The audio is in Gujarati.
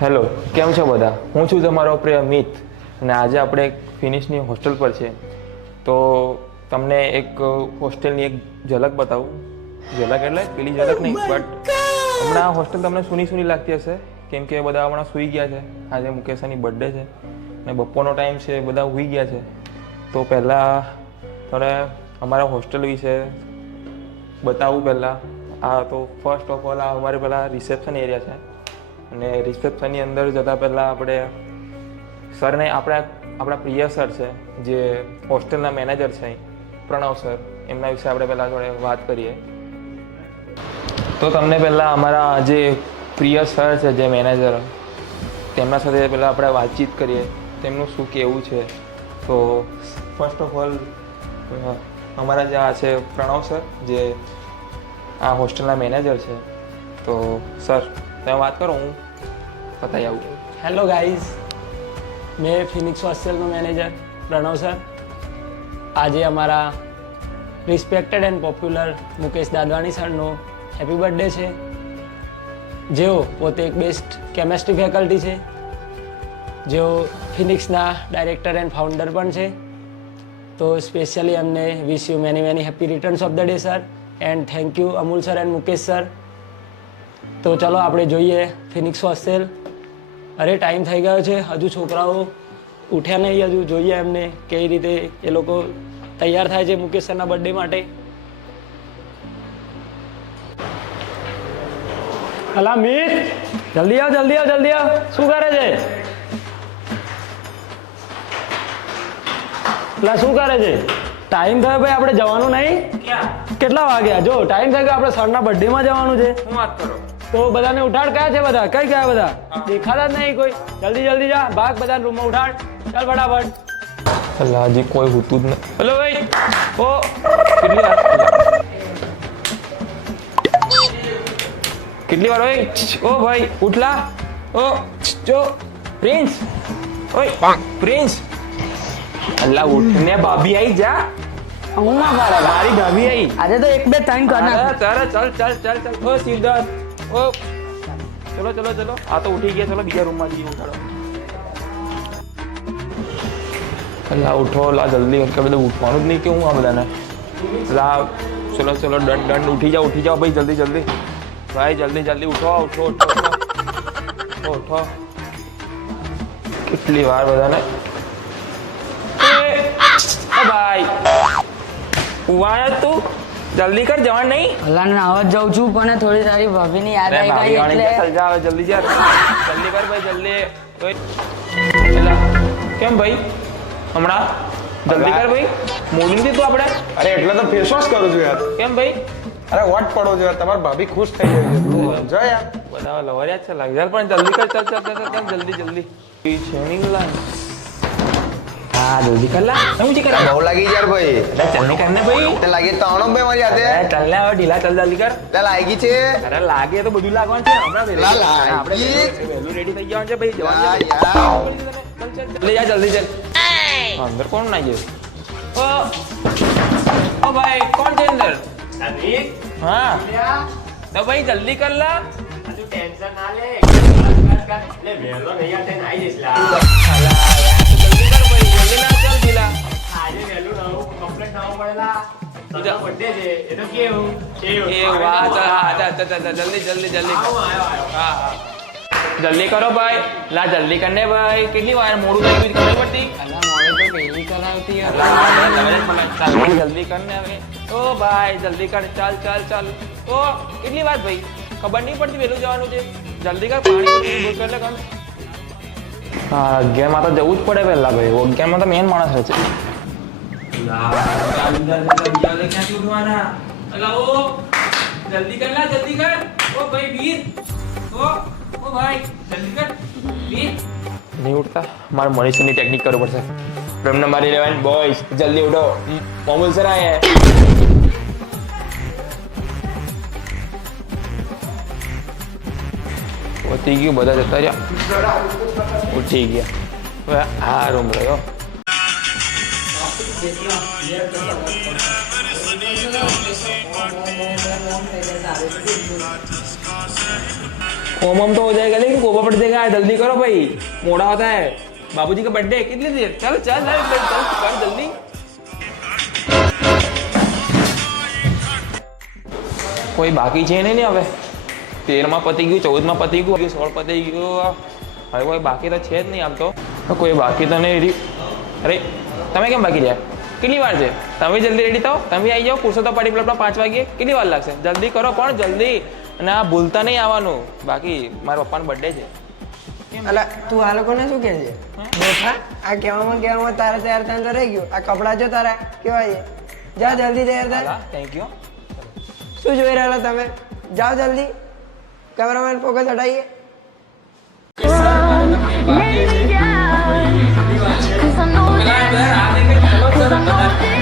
હેલો, કેમ છો બધા? હું છું તમારો પ્રિય મિત અને આજે આપણે એક ફિનિશની હોસ્ટેલ પર છે. તો તમને એક હોસ્ટેલની એક ઝલક બતાવું. ઝલક એટલે પેલી ઝલક નહીં, બટ હમણાં હોસ્ટેલ તમને સૂની લાગતી હશે કેમ કે બધા હમણાં સૂઈ ગયા છે. આજે મુકેશાની બર્થડે છે અને બપોરનો ટાઈમ છે, બધા સૂઈ ગયા છે. તો પહેલાં તમને અમારા હોસ્ટેલ વિશે બતાવું. પહેલાં આ તો ફર્સ્ટ ઓફ ઓલ આ અમારે પહેલાં રિસેપ્શન એરિયા છે અને રિસેપ્શનની અંદર જતાં પહેલાં આપણે સરને આપણા પ્રિય સર છે જે હોસ્ટેલના મેનેજર છે પ્રણવ સર, એમના વિશે આપણે પહેલાં જોડે વાત કરીએ. તો તમને પહેલાં અમારા જે પ્રિય સર છે જે મેનેજર, તેમના સાથે પહેલાં આપણે વાતચીત કરીએ, તેમનું શું કહેવું છે. તો ફર્સ્ટ ઓફ ઓલ અમારા જે આ છે પ્રણવ સર જે આ હોસ્ટેલના મેનેજર છે. તો સર તમે વાત કરો, હું બતાવી આવું. હેલો ગાઈઝ, મેં ફિનિક્સ હોસ્ટેલનો મેનેજર પ્રણવ સર. આજે અમારા respected and popular Mukesh Dadwani સરનો હેપી બર્થડે છે. જેઓ પોતે એક બેસ્ટ કેમેસ્ટ્રી ફેકલ્ટી છે, જેઓ ફિનિક્સના ડાયરેક્ટર એન્ડ ફાઉન્ડર પણ છે. તો સ્પેશિયલી એમને wish you many happy returns of the day sir, and thank you Amul sir and Mukesh sir. તો ચલો આપણે જોઈએ ફિનિક્સ હોસ્ટેલ. અરે ટાઈમ થઈ ગયો છે, હજુ છોકરાઓ ઉઠ્યા નહીં, હજુ જોઈએ એમને કઈ રીતે એ લોકો તૈયાર થાય છે મુકેશ સરના બર્થડે માટે. અલા મીત, જલ્દી આવ જલ્દી આવ જલ્દી આવ, શું કરે છે? એટલે શું કરે છે? ટાઈમ થયો ભાઈ, આપણે જવાનું નહીં? કેટલા વાગ્યા? જો ટાઈમ થઈ ગયો, આપણે સરના બર્થડેમાં જવાનું છે. શું વાત કરો? તો બધાને ઉઠાડ. કયા છે બધા? કઈ ગયા બધા? દેખાતા જ નહીં કોઈ. જલ્દી જા, ભાગ બધા રૂમમાં ઉઠાડ. ચાલ ફટાફટ. એટલે હજી કોઈ હોતું જ નહીં. હેલો ભાઈ, ઓ કેટલી વાર હોય? ઓ ભાઈ ઉઠલા. ઓ જો પ્રિન્સ, ઓય પ્રિન્સ, અલ્લા ઉઠને, ભાભી આવી જા. હું ના પાડે, મારી ભાભી આવી. આજે તો એક બે ટાઈમ કરના. ચાલ. ઓ સિદ્ધાર્થ, ઓ ચલો. આ તો ઉઠી ગયા, ચલો બીજા રૂમમાં જઈએ. ઉઠાડો. અલ્લા ઉઠો, લા જલ્દી. બધું ઉઠવાનું જ નહીં કે હું આ બધાને. લા ચલો દંડ ઉઠી જાઓ ભાઈ, જલ્દી ભાઈ, જલ્દી ઉઠો. કેટલી વાર બધાને ભાઈ ઉવાય તું જલ્દી કર, જવાનું નહીં? અલ્લાહને આવાજ જાઉં છું પણ થોડી તારી ભાભીની યાદ આવી ગઈ એટલે જલ્દી કર ભાઈ, કેમ ભાઈ હમણાં જલ્દી કર ભાઈ, મોડી નથી તું આપણે? અરે એટલે તો ફેસ વોશ કરું છું યાર. કેમ ભાઈ? અરે વોટ પડો છો યાર, તમારી ભાભી ખુશ થઈ જાય છે. તું જો યાર, બધા લવરિયા છે લાગે યાર, પણ જલ્દી કર. ચાલ જલ્દી શેનિંગ લાઈન. હા જલ્દી કર લા. હું જી કર? બહુ લાગી યાર ભાઈ. અરે ચલને કરને ભાઈ. તે લાગી તો આણો ભાઈ મારી હાથે. અરે ચાલ ને હવે ઢીલા, ચાલ જલ્દી કર. તે લાગી છે. અરે લાગે તો બધું લાગવાનું છે હમણાં. આપણે વહેલું રેડી થઈ જવાનું છે ભાઈ, જવાનું છે. ચાલ જલ્દી ચાલ. અંદર કોણ ના જાય? ઓ ભાઈ કોણ છે અંદર? હા તો ભાઈ જલ્દી કર લા. ટેન્શન ના લે, વહેલો નહીં આતે નાઈ જઈશ લા. જલ્દી કર ભાઈ, જલ્દી ના ચાલ ઢીલા. આજે વહેલું નવું કમ્પ્લીટ નવું પડેલા. તારો બર્થડે છે એ તો કેવું એ વાહ, ચાલ જલ્દી. હા જલ્દી કરો ભાઈ, લા જલ્દી કરને ભાઈ. કેટલી વાર મોડું થઈ ગયું ખબર પડતી? અલ્લાહ મોડે તો પહેલી કરાવતી હતી. જલ્દી કરને હવે. ઓ ભાઈ જલ્દી કર, ચાલ. ઓ કેટલી વાર ભાઈ, ખબર નહીં પડતી વહેલું જવાનું છે. જલ્દી કર, પાણી કર લે કામ. હા અગિયારમાં તો જવું જ પડે પહેલા ભાઈ, અગિયારમાં તો મેન માણસ છે. જલ્દી કર. ઓ ભાઈ વીર, ઓ ભાઈ જલ્દી કર વીર. નહીં ઉઠતા, મારે મનીષની ટેકનિક કરવી પડશે. એમને મારી લેવાની. બોયસ જલ્દી ઉઠો, મોમુલ સર આયા. ઉઠી ગયું, બધા જતા રહ્યા. ઉઠી ગયા. હવે આ રૂમ રહ્યો. होम तो हो जाएगा लेकिन कोबा पड़ जाएगा जल्दी करो भाई मोड़ा होता है बाबूजी का बर्थडे कितनी देर चल चल चल चल कर जल्दी કોઈ બાકી છે ને હવે 13 પતી ગયું 14 પતી ગયું 16 પતી ગયું હવે કોઈ બાકી તો છે જ નહીં આમ તો કોઈ બાકી તો નહીં અરે તમે કેમ બાકી રહ્યા કેટલી વાર છે તમે જલ્દી રેડી થાઓ તમે આવી જાઓ પુરુષો તો પાડી પ્લટમાં 5 વાગે કેટલી વાર લાગશે જલ્દી કરો પણ જલ્દી અને આ ભૂલતા નહીં આવવાનું બાકી મારા પપ્પાનો બર્થડે છે અલા તું આ લોકોને શું કહે છે દેખા આ કહેવામાં તારે તૈયાર થઈને તો રહી ગયું આ કપડાં જો તારા કેવા છે જા જલ્દી તૈયાર થાય થેન્ક યુ શું જોઈ રહેલા તમે જાઓ જલ્દી કેમેરામેન ફોકસ હટાઈએ Cause I know that